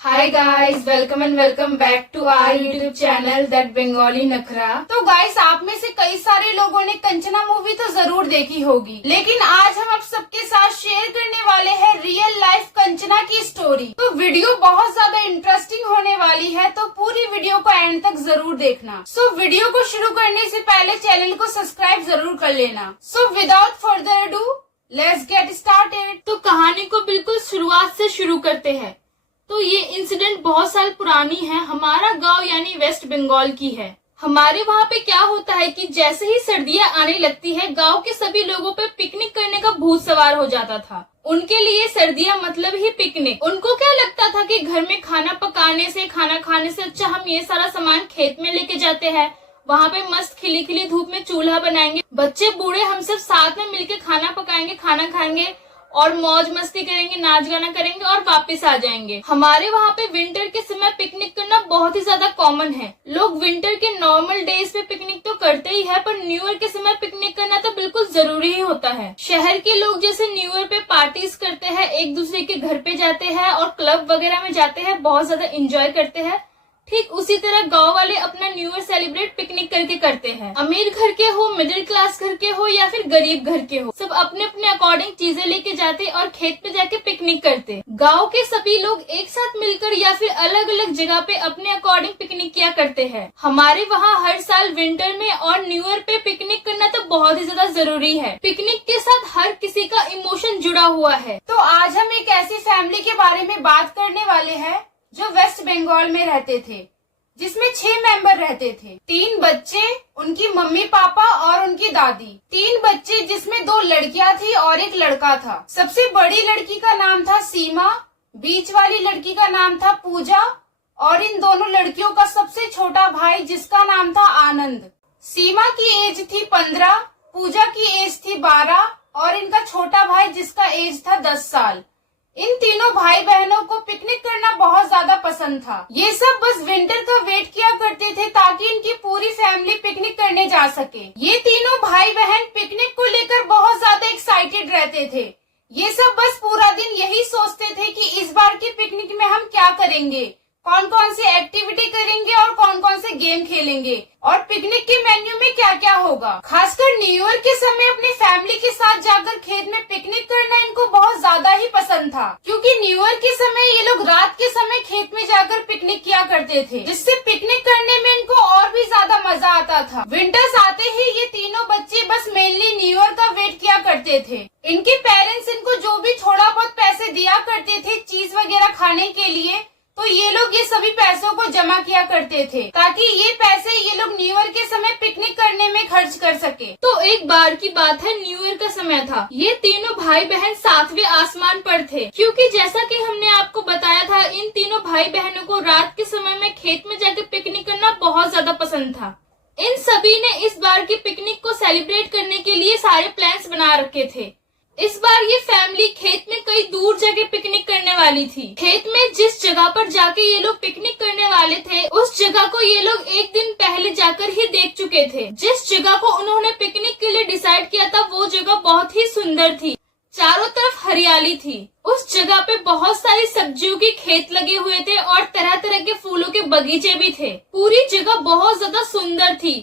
Hi guys, welcome and welcome back to our YouTube channel that Bengali Nakhra. तो guys, आप में से कई सारे लोगों ने कंचना मूवी तो जरूर देखी होगी, लेकिन आज हम आप सबके साथ शेयर करने वाले हैं रियल लाइफ कंचना की स्टोरी। तो वीडियो बहुत ज्यादा इंटरेस्टिंग होने वाली है, तो पूरी वीडियो को एंड तक जरूर देखना। सो वीडियो को शुरू करने से पहले चैनल को सब्सक्राइब जरूर कर लेना। So without further ado let's get started. तो कहानी को बिल्कुल शुरुआत से शुरू करते हैं। तो ये इंसिडेंट बहुत साल पुरानी है। हमारा गांव यानी वेस्ट बंगाल की है। हमारे वहाँ पे क्या होता है कि जैसे ही सर्दियाँ आने लगती है, गांव के सभी लोगों पे पिकनिक करने का भूत सवार हो जाता था। उनके लिए सर्दियाँ मतलब ही पिकनिक। उनको क्या लगता था कि घर में खाना पकाने से, खाना खाने से अच्छा हम ये सारा सामान खेत में लेके जाते हैं, वहाँ पे मस्त खिली खिली धूप में चूल्हा बनाएंगे, बच्चे बूढ़े हम सब साथ में मिलके खाना पकाएंगे, खाना खाएंगे और मौज मस्ती करेंगे, नाच गाना करेंगे और वापस आ जाएंगे। हमारे वहाँ पे विंटर के समय पिकनिक करना बहुत ही ज्यादा कॉमन है। लोग विंटर के नॉर्मल डेज पे पिकनिक तो करते ही है, पर न्यू ईयर के समय पिकनिक करना तो बिल्कुल जरूरी ही होता है। शहर के लोग जैसे न्यू ईयर पे पार्टीज करते हैं, एक दूसरे के घर पे जाते हैं और क्लब वगैरह में जाते हैं, बहुत ज्यादा इंजॉय करते हैं, ठीक उसी तरह गांव वाले अपना न्यू ईयर सेलिब्रेट पिकनिक करके करते हैं। अमीर घर के हो, मिडिल क्लास घर के हो या फिर गरीब घर के हो, सब अपने अपने अकॉर्डिंग चीजें लेके जाते और खेत पे जाके पिकनिक करते। गांव के सभी लोग एक साथ मिलकर या फिर अलग अलग जगह पे अपने अकॉर्डिंग पिकनिक किया करते हैं। हमारे वहाँ हर साल विंटर में और न्यू ईयर पे पिकनिक करना तो बहुत ही ज्यादा जरूरी है। पिकनिक के साथ हर किसी का इमोशन जुड़ा हुआ है। तो आज हम एक ऐसी फैमिली के बारे में बात करने वाले हैं जो वेस्ट बंगाल में रहते थे, जिसमें 6 मेंबर रहते थे। 3 बच्चे, उनकी मम्मी पापा और उनकी दादी। 3 बच्चे जिसमें 2 लड़कियां थी और 1 लड़का था। सबसे बड़ी लड़की का नाम था सीमा, बीच वाली लड़की का नाम था पूजा और इन दोनों लड़कियों का सबसे छोटा भाई जिसका नाम था आनंद। सीमा की एज थी 15, पूजा की एज थी 12 और इनका छोटा भाई जिसका एज था 10 साल। इन तीनों भाई बहनों को पिकनिक करना बहुत ज्यादा पसंद था। ये सब बस विंटर का वेट किया करते थे ताकि इनकी पूरी फैमिली पिकनिक करने जा सके। ये तीनों भाई बहन पिकनिक को लेकर बहुत ज्यादा एक्साइटेड रहते थे। ये सब बस पूरा दिन यही सोचते थे कि इस बार की पिकनिक में हम क्या करेंगे, कौन कौन सी एक्टिविटी करेंगे और कौन कौन से गेम खेलेंगे और पिकनिक के मेन्यू में क्या क्या होगा। खासकर न्यू ईयर के समय अपनी फैमिली के साथ जाकर खेत में पिकनिक करना इनको बहुत ज्यादा ही पसंद था, क्योंकि न्यू ईयर के समय ये लोग रात के समय खेत में जाकर पिकनिक किया करते थे, जिससे पिकनिक करने में इनको और भी ज्यादा मजा आता था। विंटर्स आते ही ये तीनों बच्चे बस मेनली न्यू ईयर का वेट किया करते थे। इनके पेरेंट्स इनको जो भी थोड़ा बहुत पैसे दिया करते थे चीज वगैरह खाने के लिए, तो ये लोग ये सभी पैसों को जमा किया करते थे ताकि ये पैसे ये लोग न्यू ईयर के समय पिकनिक करने में खर्च कर सके। तो एक बार की बात है, न्यू ईयर का समय था। ये तीनों भाई बहन 7वें आसमान पर थे, क्योंकि जैसा कि हमने आपको बताया था, इन तीनों भाई बहनों को रात के समय में खेत में जाकर पिकनिक करना बहुत ज्यादा पसंद था। इन सभी ने इस बार की पिकनिक को सेलिब्रेट करने के लिए सारे प्लान्स बना रखे थे। इस बार ये फैमिली खेत में कई दूर जाके पिकनिक करने वाली थी। खेत में जिस जगह पर जाके ये लोग पिकनिक करने वाले थे, उस जगह को ये लोग एक दिन पहले जाकर ही देख चुके थे। जिस जगह को उन्होंने पिकनिक के लिए डिसाइड किया था, वो जगह बहुत ही सुंदर थी, चारों तरफ हरियाली थी। उस जगह पे बहुत सारी सब्जियों के खेत लगे हुए थे और तरह तरह के फूलों के बगीचे भी थे। पूरी जगह बहुत ज्यादा सुंदर थी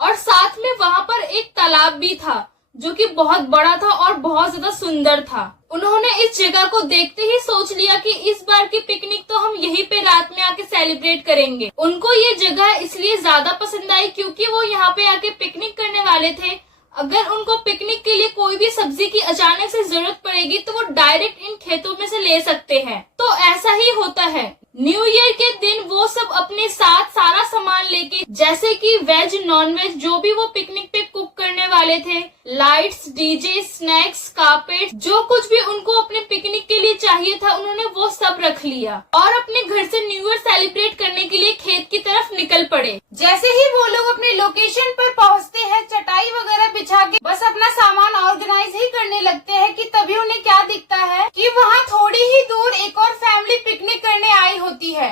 और साथ में वहाँ पर एक तालाब भी था जो कि बहुत बड़ा था और बहुत ज्यादा सुंदर था। उन्होंने इस जगह को देखते ही सोच लिया कि इस बार की पिकनिक तो हम यहीं पे रात में आके सेलिब्रेट करेंगे। उनको ये जगह इसलिए ज्यादा पसंद आई क्योंकि वो यहाँ पे आके पिकनिक करने वाले थे। अगर उनको पिकनिक के लिए कोई भी सब्जी की अचानक से जरूरत पड़ेगी तो वो डायरेक्ट इन खेतों में से ले सकते हैं। तो ऐसा ही होता है। न्यू ईयर के दिन वो सब अपने साथ सारा सामान लेके, जैसे कि वेज नॉन वेज जो भी वो पिकनिक पे कुक करने वाले थे, लाइट्स, डीजे, स्नैक्स, कारपेट, जो कुछ भी उनको अपने पिकनिक के लिए चाहिए था, उन्होंने वो सब रख लिया और अपने घर से न्यू ईयर सेलिब्रेट करने के लिए खेत की तरफ निकल पड़े। जैसे ही वो लोग अपने लोकेशन पर पहुँचते हैं, चटाई वगैरह बिछा के बस अपना सामान ऑर्गेनाइज ही करने लगते हैं कि तभी उन्हें क्या दिखता है कि वहाँ थोड़ी ही दूर एक और फैमिली पिकनिक करने आई होती है,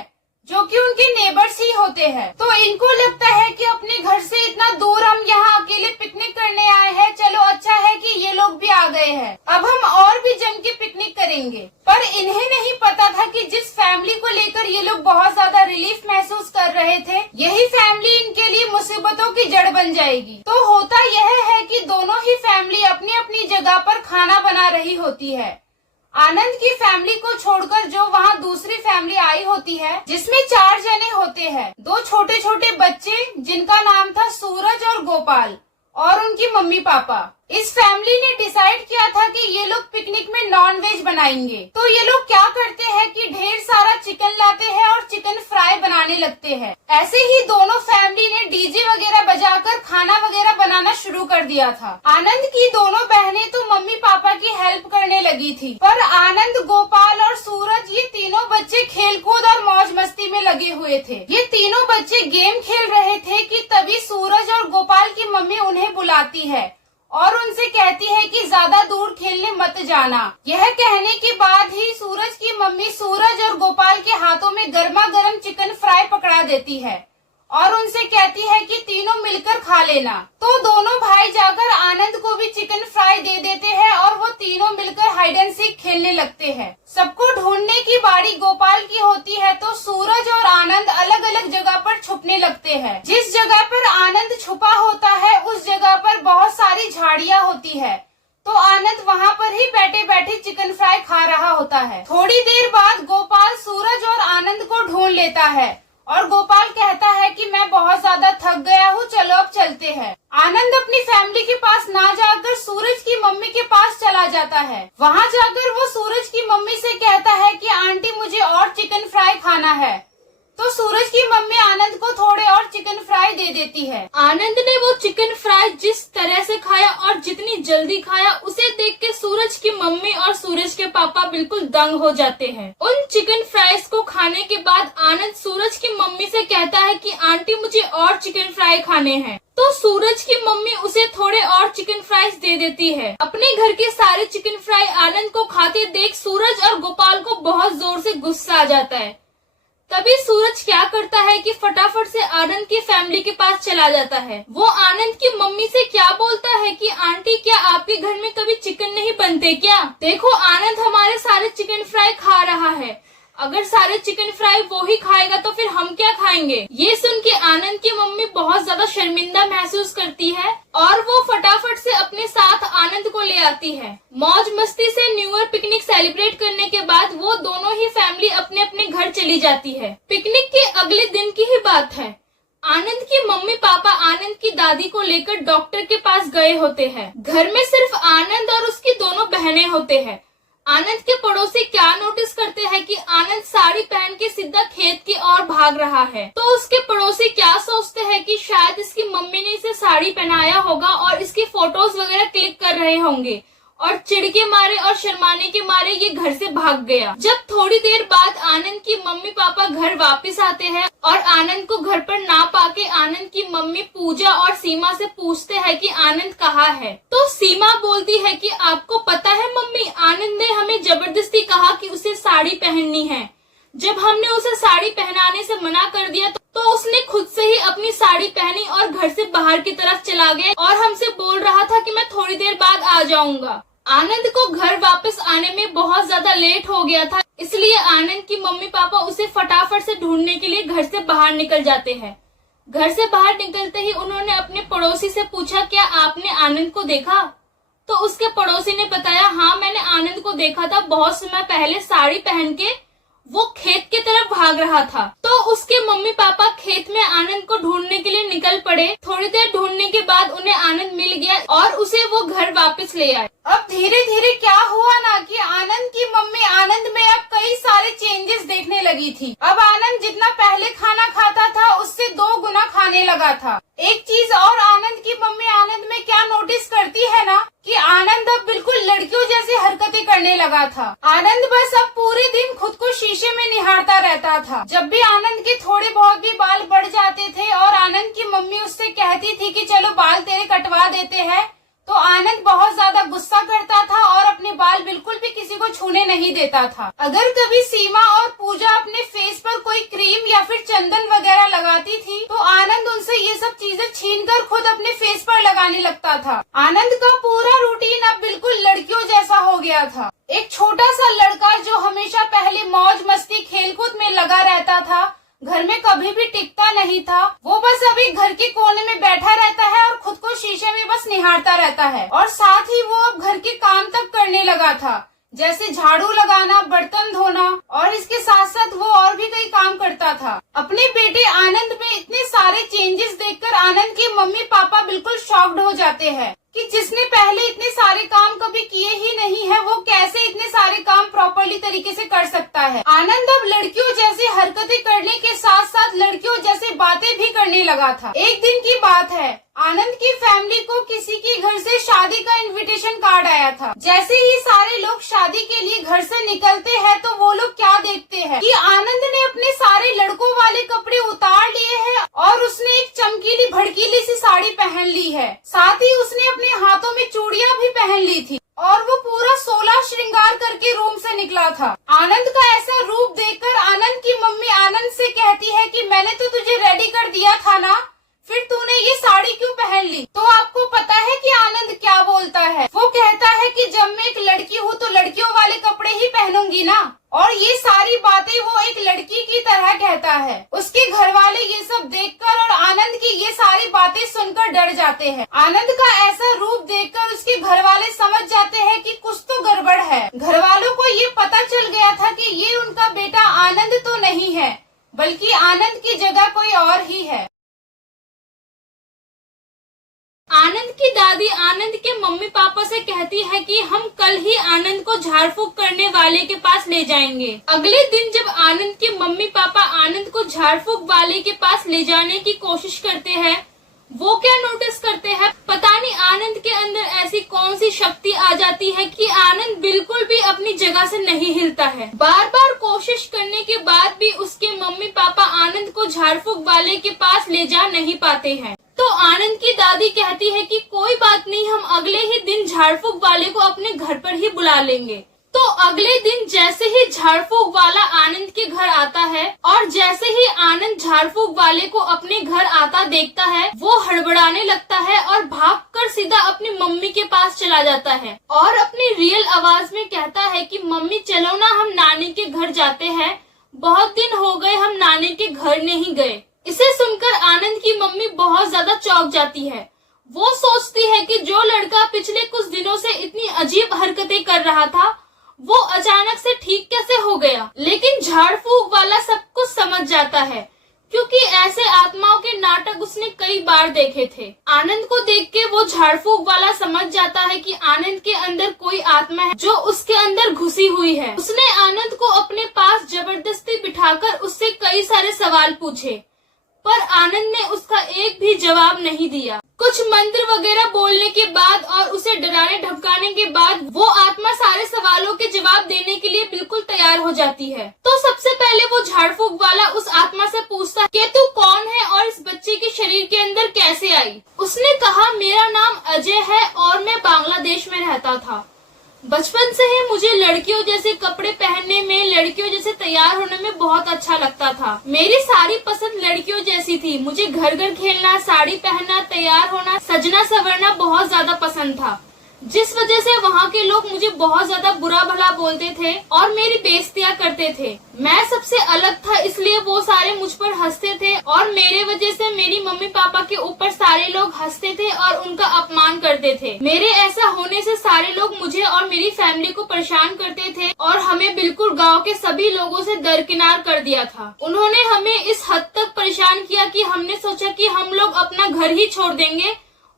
जो कि उनके नेबर्स ही होते हैं। तो इनको लगता है कि अपने घर से इतना दूर हम यहाँ अकेले पिकनिक करने आए हैं, चलो अच्छा है कि ये लोग भी आ गए हैं, अब हम और भी जम के पिकनिक करेंगे। पर इन्हें नहीं पता था कि जिस फैमिली को लेकर ये लोग बहुत ज्यादा रिलीफ महसूस कर रहे थे, यही फैमिली इनके लिए मुसीबतों की जड़ बन जाएगी। तो होता यह है कि दोनों ही फैमिली अपनी अपनी जगह पर खाना बना रही होती है। आनंद की फैमिली को छोड़कर जो वहाँ दूसरी फैमिली आई होती है, जिसमें 4 जने होते हैं, 2 छोटे छोटे बच्चे जिनका नाम था सूरज और गोपाल, और उनकी मम्मी पापा। इस फैमिली ने डिसाइड किया था कि ये लोग पिकनिक में नॉन वेज बनाएंगे। तो ये लोग क्या करते हैं कि ढेर सारा चिकन लाते हैं और चिकन फ्राई बनाने लगते हैं। ऐसे ही दोनों फैमिली ने डीजे वगैरह बजाकर खाना वगैरह बनाना शुरू कर दिया था। आनंद की दोनों बहनें तो मम्मी पापा की हेल्प करने लगी थी, पर आनंद, गोपाल और सूरज, ये तीनों बच्चे खेलकूद और मौज मस्ती में लगे हुए थे। ये तीनों बच्चे गेम खेल रहे थे कि तभी सूरज और गोपाल की मम्मी उन्हें बुलाती है और उनसे कहती है कि ज्यादा दूर खेलने मत जाना। यह कहने के बाद ही सूरज की मम्मी सूरज और गोपाल के हाथों में गर्मा गर्म चिकन फ्राई पकड़ा देती है और उनसे कहती है कि तीनों मिलकर खा लेना। तो दोनों भाई जाकर आनंद को भी चिकन फ्राई दे देते हैं और वो तीनों मिलकर हाइड एंड सीक खेलने लगते हैं। सबको ढूंढने की बारी गोपाल की होती है, तो सूरज और आनंद अलग अलग जगह पर छुपने लगते हैं। जिस जगह पर आनंद छुपा होता है उस जगह पर बहुत सारी झाड़ियाँ होती है, तो आनंद वहाँ पर ही बैठे बैठे चिकन फ्राई खा रहा होता है। थोड़ी देर बाद गोपाल सूरज और आनंद को ढूंढ लेता है और गोपाल कहता है कि मैं बहुत ज्यादा थक गया हूँ, चलो अब चलते हैं। आनंद अपनी फैमिली के पास ना जाकर सूरज की मम्मी के पास चला जाता है। वहाँ जाकर वो सूरज की मम्मी से कहता है कि आंटी मुझे और चिकन फ्राई खाना है। तो सूरज की मम्मी आनंद को थोड़े और चिकन फ्राई दे देती है। आनंद ने वो चिकन फ्राई जिस तरह से खाया और जितनी जल्दी खाया, उसे देख के सूरज की मम्मी और सूरज के पापा बिल्कुल दंग हो जाते हैं। उन चिकन फ्राइज को खाने के बाद आनंद सूरज की मम्मी से कहता है कि आंटी मुझे और चिकन फ्राई खाने हैं। तो सूरज की मम्मी उसे थोड़े और चिकन फ्राइज दे देती है। अपने घर के सारे चिकन फ्राई आनंद को खाते देख सूरज और गोपाल को बहुत जोर से गुस्सा आ जाता है। तभी सूरज क्या करता है कि फटाफट से आनंद की फैमिली के पास चला जाता है। वो आनंद की मम्मी से क्या बोलता है कि आंटी क्या आपके घर में कभी चिकन नहीं बनते क्या? देखो आनंद हमारे सारे चिकन फ्राई खा रहा है, अगर सारे चिकन फ्राई वो ही खाएगा तो फिर हम क्या खाएंगे? ये सुन के आनंद की मम्मी बहुत ज्यादा शर्मिंदा महसूस करती है और वो फटाफट से अपने साथ आनंद को ले आती है। मौज मस्ती से न्यू ईयर पिकनिक सेलिब्रेट करने के बाद वो दोनों ही फैमिली अपने अपने घर चली जाती है। पिकनिक के अगले दिन की ही बात है। आनंद की मम्मी पापा आनंद की दादी को लेकर डॉक्टर के पास गए होते हैं। घर में सिर्फ आनंद और उसकी दोनों बहनें होते हैं। आनंद के पड़ोसी क्या नोटिस करते हैं कि आनंद साड़ी पहन के सीधा खेत की ओर भाग रहा है। तो उसके पड़ोसी क्या सोचते हैं कि शायद इसकी मम्मी ने इसे साड़ी पहनाया होगा और इसकी फोटोज वगैरह क्लिक कर रहे होंगे, और चिढ़ के मारे और शर्माने के मारे ये घर से भाग गया। जब थोड़ी देर बाद आनंद की मम्मी पापा घर वापस आते हैं और आनंद को घर पर ना पाके आनंद की मम्मी पूजा और सीमा से पूछते हैं कि आनंद कहाँ है। तो सीमा बोलती है कि आपको पता है मम्मी, आनंद ने हमें जबरदस्ती कहा कि उसे साड़ी पहननी है। जब हमने उसे साड़ी पहनाने से मना कर दिया तो उसने खुद से ही अपनी साड़ी पहनी और घर से बाहर की तरफ चला गया और हमसे बोल रहा था कि मैं थोड़ी देर बाद आ जाऊंगा। आनंद को घर वापस आने में बहुत ज्यादा लेट हो गया था, इसलिए आनंद की मम्मी पापा उसे फटाफट से ढूंढने के लिए घर से बाहर निकल जाते हैं। घर से बाहर निकलते ही उन्होंने अपने पड़ोसी से पूछा, क्या आपने आनंद को देखा? तो उसके पड़ोसी ने बताया, हाँ मैंने आनंद को देखा था, बहुत समय पहले साड़ी पहन के वो खेत की तरफ भाग रहा था। तो उसके मम्मी पापा खेत में आनंद को ढूंढने के लिए निकल पड़े। थोड़ी देर ढूंढने के बाद उन्हें आनंद मिल गया और उसे वो घर वापस ले आए। अब धीरे धीरे क्या हुआ ना कि आनंद की मम्मी आनंद में अब कई सारे चेंजेस देखने लगी थी। अब आनंद जितना पहले खाना खाता था उससे 2 गुना खाने लगा था। एक चीज और आनंद की मम्मी आनंद में क्या नोटिस करती है ना कि आनंद अब बिल्कुल लड़कियों जैसी हरकतें करने लगा था। आनंद बस अब पूरे दिन खुद को शीशे में निहारता रहता था। जब भी आनंद के थोड़े बहुत भी बाल बढ़ जाते थे और आनंद की मम्मी उससे कहती थी कि चलो बाल तेरे कटवा देते हैं, तो आनंद बहुत ज्यादा गुस्सा करता था और अपने बाल बिल्कुल भी किसी को छूने नहीं देता था। अगर कभी सीमा और पूजा अपने फेस पर कोई क्रीम या चंदन वगैरह लगाती थी तो आनंद उनसे ये सब चीजें छीनकर खुद अपने फेस पर लगाने लगता था। आनंद का पूरा रूटीन अब बिल्कुल लड़कियों जैसा हो गया था। एक छोटा सा लड़का जो हमेशा पहले मौज मस्ती खेलकूद में लगा रहता था, घर में कभी भी टिकता नहीं था, वो बस अभी घर के कोने में बैठा रहता है और खुद को शीशे में बस निहारता रहता है। और साथ ही वो अब घर के काम तक करने लगा था, जैसे झाड़ू लगाना, बर्तन धोना, और इसके साथ साथ वो और भी कई काम करता था। अपने बेटे आनंद में इतने सारे चेंजेस देखकर आनंद के मम्मी पापा बिल्कुल शॉक्ड हो जाते हैं कि जिसने पहले इतने सारे काम कभी किए ही नहीं है, वो कैसे इतने सारे काम प्रॉपरली तरीके से कर सकता है। आनंद अब लड़कियों जैसी हरकतें करने के साथ साथ लड़कियों जैसे बातें भी करने लगा था। एक दिन की बात है, आनंद की फैमिली को किसी के घर से शादी का इनविटेशन कार्ड आया था। जैसे ही सारे लोग शादी के लिए घर से निकलते हैं तो वो लोग क्या देखते हैं कि आनंद ने अपने सारे लड़कों वाले कपड़े उतार लिए हैं और उसने एक चमकीली भड़कीली सी साड़ी पहन ली है। साथ ही उसने अपने हाथों में चूड़ियां भी पहन ली थी और वो पूरा 16 श्रृंगार करके रूम से निकला था। आनंद का ऐसा रूप देखकर आनंद की मम्मी आनंद से कहती है कि मैंने तो तुझे रेडी कर दिया था ना, फिर तूने ये साड़ी क्यों पहन ली? तो आपको पता है कि आनंद क्या बोलता है? वो कहता है कि जब मैं एक लड़की हूँ तो लड़कियों वाले कपड़े ही पहनूंगी ना। और ये सारी बातें वो एक लड़की की तरह कहता है। उसके घर वाले ये सब देखकर और आनंद की ये सारी बातें सुनकर डर जाते हैं। आनंद का ऐसा रूप देखकर उसके घर वाले समझ जाते हैं कि कुछ तो गड़बड़ है। घर वालों को ये पता चल गया था कि ये उनका बेटा आनंद तो नहीं है, बल्कि आनंद की जगह कोई और ही है। आनंद की दादी आनंद के मम्मी पापा से कहती है कि हम कल ही आनंद को झाड़ फूक करने वाले के पास ले जाएंगे। अगले दिन जब आनंद के मम्मी पापा आनंद को झाड़ फूक वाले के पास ले जाने की कोशिश करते हैं, वो क्या नोटिस करते हैं, पता नहीं आनंद के अंदर ऐसी कौन सी शक्ति आ जाती है कि आनंद बिल्कुल भी अपनी जगह से नहीं हिलता है। बार बार कोशिश करने के बाद भी उसके मम्मी पापा आनंद को झाड़ फूक वाले के पास ले जा नहीं पाते हैं। तो आनंद की दादी कहती है कि कोई बात नहीं, हम अगले ही दिन झाड़ फूक वाले को अपने घर पर ही बुला लेंगे। तो अगले दिन जैसे ही झाड़ फूक वाला आनंद के घर आता है और जैसे ही आनंद झाड़ फूक वाले को अपने घर आता देखता है, वो हड़बड़ाने लगता है और भागकर सीधा अपनी मम्मी के पास चला जाता है और अपनी रियल आवाज में कहता है कि मम्मी चलो ना, हम नानी के घर जाते हैं, बहुत दिन हो गए हम नानी के घर नहीं गए। इसे सुनकर आनंद की मम्मी बहुत ज्यादा चौंक जाती है। वो सोचती है कि जो लड़का पिछले कुछ दिनों से इतनी अजीब हरकतें कर रहा था, वो अचानक से ठीक कैसे हो गया। लेकिन झाड़ फूक वाला सब कुछ समझ जाता है, क्योंकि ऐसे आत्माओं के नाटक उसने कई बार देखे थे। आनंद को देख के वो झाड़ फूक वाला समझ जाता है कि आनंद के अंदर कोई आत्मा है जो उसके अंदर घुसी हुई है। उसने आनंद को अपने पास जबरदस्ती बिठाकर उससे कई सारे सवाल पूछे, पर आनंद ने उसका एक भी जवाब नहीं दिया। कुछ मंत्र वगैरह बोलने के बाद और उसे डराने धमकाने के बाद वो आत्मा सारे सवालों के जवाब देने के लिए बिल्कुल तैयार हो जाती है। तो सबसे पहले वो झाड़ फूक वाला उस आत्मा से पूछता है कि तू कौन है और इस बच्चे के शरीर के अंदर कैसे आई। उसने कहा मेरा नाम अजय है और मैं बांग्लादेश में रहता था। बचपन से ही मुझे लड़कियों जैसे कपड़े पहनने में, लड़कियों जैसे तैयार होने में बहुत अच्छा लगता था। मेरी सारी पसंद लड़कियों जैसी थी। मुझे घर घर खेलना, साड़ी पहनना, तैयार होना, सजना संवरना बहुत ज्यादा पसंद था, जिस वजह से वहाँ के लोग मुझे बहुत ज्यादा बुरा भला बोलते थे और मेरी बेइज्जतियां करते थे। मैं सबसे अलग था, इसलिए वो सारे मुझ पर हंसते थे और मेरे वजह से मेरी मम्मी पापा के ऊपर सारे लोग हंसते थे और उनका अपमान करते थे। मेरे ऐसा होने से सारे लोग मुझे और मेरी फैमिली को परेशान करते थे और हमें बिल्कुल गाँव के सभी लोगों से दरकिनार कर दिया था। उन्होंने हमें इस हद तक परेशान किया कि हमने सोचा कि हम लोग अपना घर ही छोड़ देंगे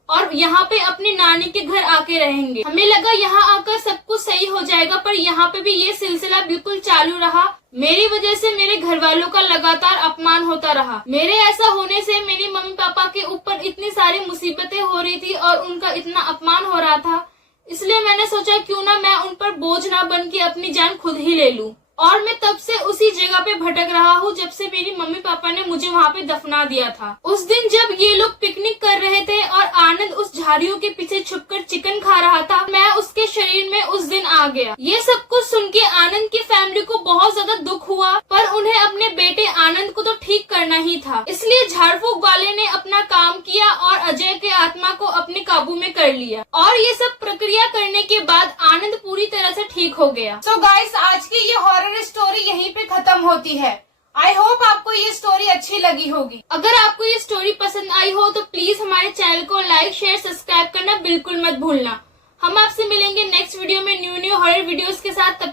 और यहाँ पे अपनी नानी के घर आके रहेंगे। हमें लगा यहाँ आकर सब कुछ सही हो जाएगा, पर यहाँ पे भी ये सिलसिला बिल्कुल चालू रहा। मेरी वजह से मेरे घर वालों का लगातार अपमान होता रहा। मेरे ऐसा होने से मेरी मम्मी पापा के ऊपर इतनी सारी मुसीबतें हो रही थी और उनका इतना अपमान हो रहा था, इसलिए मैंने सोचा क्यों ना मैं उन पर बोझ ना बन के अपनी जान खुद ही ले लूं। और मैं तब से उसी जगह पे भटक रहा हूँ जब से मेरी मम्मी पापा ने मुझे वहाँ पे दफना दिया था। उस दिन जब ये लोग पिकनिक कर रहे थे और आनंद उस झाड़ियों के पीछे छुपकर चिकन खा रहा था, मैं उसके शरीर में उस दिन आ गया। ये सब कुछ सुन के आनंद की फैमिली को बहुत ज्यादा दुख हुआ, पर उन्हें अपने बेटे आनंद को तो ठीक करना ही था, इसलिए झाड़ फूक वाले ने अपना काम किया और अजय के आत्मा को अपने काबू में कर लिया। और ये सब प्रक्रिया करने के बाद आनंद पूरी तरह से ठीक हो गया। सो गाइस, आज की ये हॉरर स्टोरी यहीं पे खत्म होती है। आई होप आपको ये स्टोरी अच्छी लगी होगी। अगर आपको ये स्टोरी पसंद आई हो तो प्लीज हमारे चैनल को लाइक, शेयर, सब्सक्राइब करना बिल्कुल मत भूलना। हम आपसे मिलेंगे नेक्स्ट वीडियो में न्यू हॉरर वीडियोस के साथ। तब